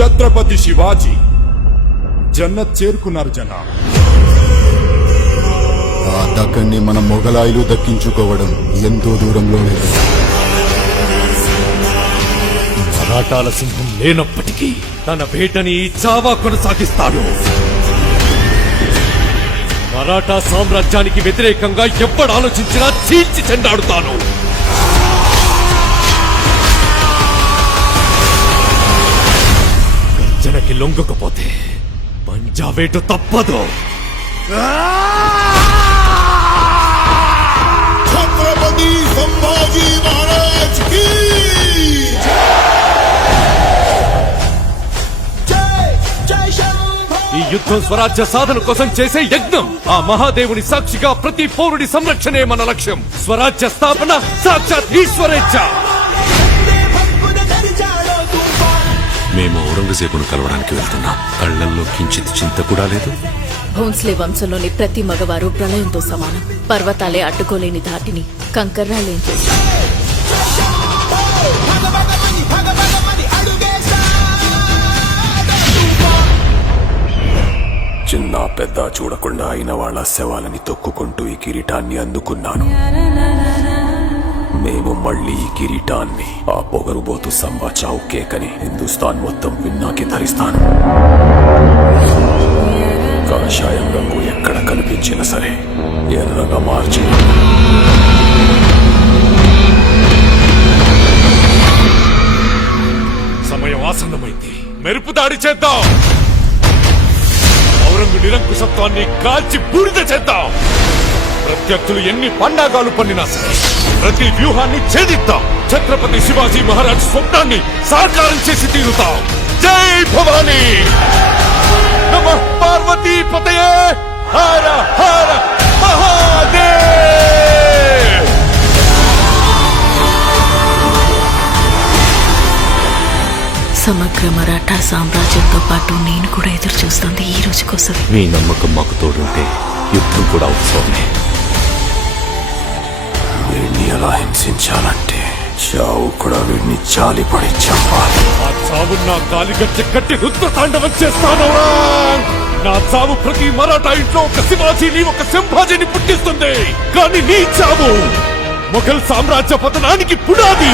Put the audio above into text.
ఛత్రపతి శివాజీ జన్నత్ చేరుకున్నారు జన ఆ దక్కన్ని మన మొఘలాయిలు దక్కించుకోవడం ఎంతో దూరంలో లేదు మరాఠాల సింహం లేనప్పటికీ తన వేటని చావా కొనసాగిస్తాడు మరాఠా సామ్రాజ్యానికి వ్యతిరేకంగా ఎప్పుడు ఆలోచించినా చీల్చి చెండాడుతాను లొంగకపోతే పంజాబేటు తప్పదు ఈ యుద్ధం స్వరాజ్య సాధన కోసం చేసే యజ్ఞం ఆ మహాదేవుని సాక్షిగా ప్రతి పౌరుడి సంరక్షణే మన లక్ష్యం స్వరాజ్య స్థాపన సాక్షాత్ ఈశ్వరేచ్ఛ ఔరంగజేబును కలవడానికి వెళ్తున్నా కళ్ళల్లో కించిత్ చింత కూడా లేదు భోన్స్లే వంశంలోని ప్రతి మగవారు ప్రళయంతో సమానం పర్వతాలే అడ్డుకోలేని దాటిని కంకర్రాలేం చిన్న పెద్ద చూడకుండా అయిన వాళ్ళ శవాలని తొక్కుకుంటూ ఈ కిరీటాన్ని అందుకున్నాను మేము మళ్ళీ ఈ కిరీటాన్ని ఆ పొగరుబోతు సంబా కేకని హిందుస్థాన్ మొత్తం విన్నాకి ధరిస్తాను కాషాయం రంగు ఎక్కడ కనిపించినా సరే ఎర్రగా మార్చి సమయం ఆసన్నమైంది మెరుపు దాడి చేద్దాం ఔరంగు నిరంకుశత్వాన్ని కాల్చి బూడిద చేద్దాం ప్రత్యర్థులు ఎన్ని పండాగాలు పండినా సరే ప్రతి వ్యూహాన్ని ఛేదిస్తాం ఛత్రపతి శివాజీ మహారాజ్ స్వప్నాన్ని సాకారం చేసి తీరుతాం జై భవానీ నమ పార్వతీ పతయే హార హార సమగ్ర మరాఠా సామ్రాజ్యంతో పాటు నేను కూడా ఎదురు చూస్తుంది ఈ రోజు కోసం మీ నమ్మకం మాకు తోడుంటే యుద్ధం కూడా ఉత్సవమే ఎలా హింసించాలంటే చావు కూడా వీడిని చాలి పడి చంపాలి ఆ చావు నా గట్టి కట్టి రుద్ర తాండవం చేస్తాను నా చావు ప్రతి మరాఠా ఇంట్లో ఒక శివాజీని ఒక సింహాజీని పుట్టిస్తుంది కానీ నీ చావు మొఘల్ సామ్రాజ్య పతనానికి పునాది